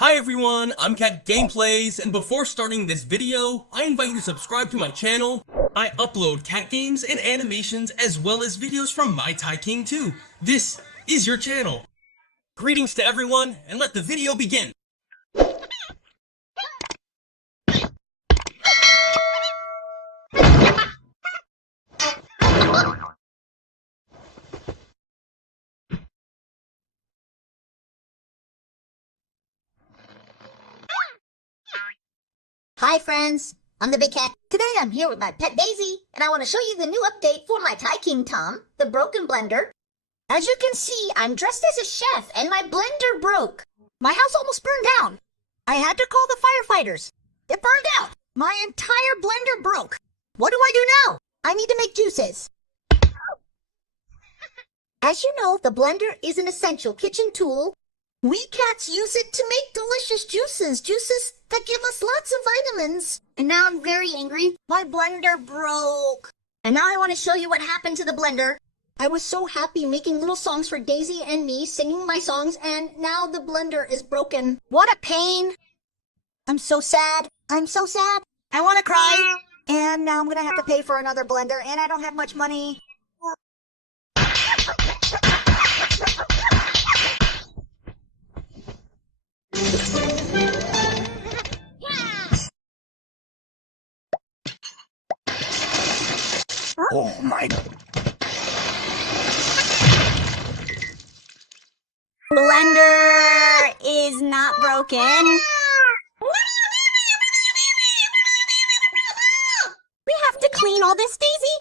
Hi everyone, I'm Cat Gameplays, and before starting this video, I invite you to subscribe to my channel. I upload cat games and animations as well as videos from my Thai King too. This is your channel. Greetings to everyone, and let the video begin. Hi friends, I'm the Big Cat. Today I'm here with my pet Daisy, and I want to show you the new update for my Thai King Tom, the broken blender. As you can see, I'm dressed as a chef, and my blender broke. My house almost burned down. I had to call the firefighters. It burned out. My entire blender broke. What do I do now? I need to make juices. As you know, the blender is an essential kitchen tool. We cats use it to make delicious juices that give us lots of vitamins. And now I'm very angry. My blender broke. And now I want to show you what happened to the blender. I was so happy making little songs for Daisy and me, singing my songs, and now the blender is broken. What a pain. I'm so sad. I'm so sad. I want to cry. And now I'm going to have to pay for another blender, and I don't have much money. Oh my... Blender is not broken. We have to clean all this, Daisy.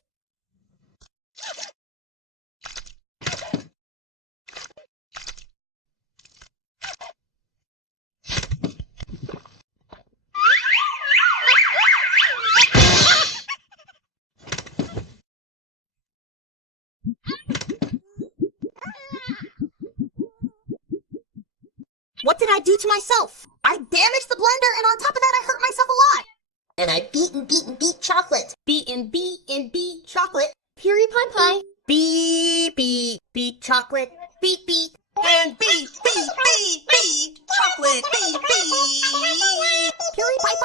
What did I do to myself? I damaged the blender, and on top of that, I hurt myself a lot. And I beat chocolate. Beat chocolate. Puri pie. Beat chocolate. Beat. And beat chocolate, Puri pie.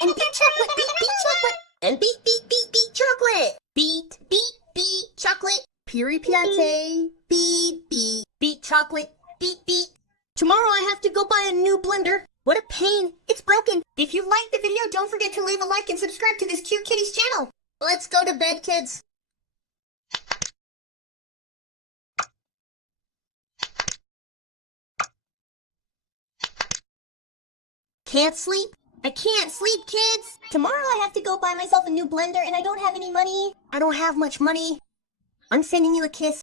And beat chocolate. Beat chocolate. And beat chocolate. Beat chocolate. Puri piate. Beat chocolate. Beat. Tomorrow I have to go buy a new blender. What a pain. It's broken. If you liked the video, don't forget to leave a like and subscribe to this cute kitty's channel. Let's go to bed, kids. Can't sleep? I can't sleep, kids. Tomorrow I have to go buy myself a new blender, and I don't have any money. I don't have much money. I'm sending you a kiss.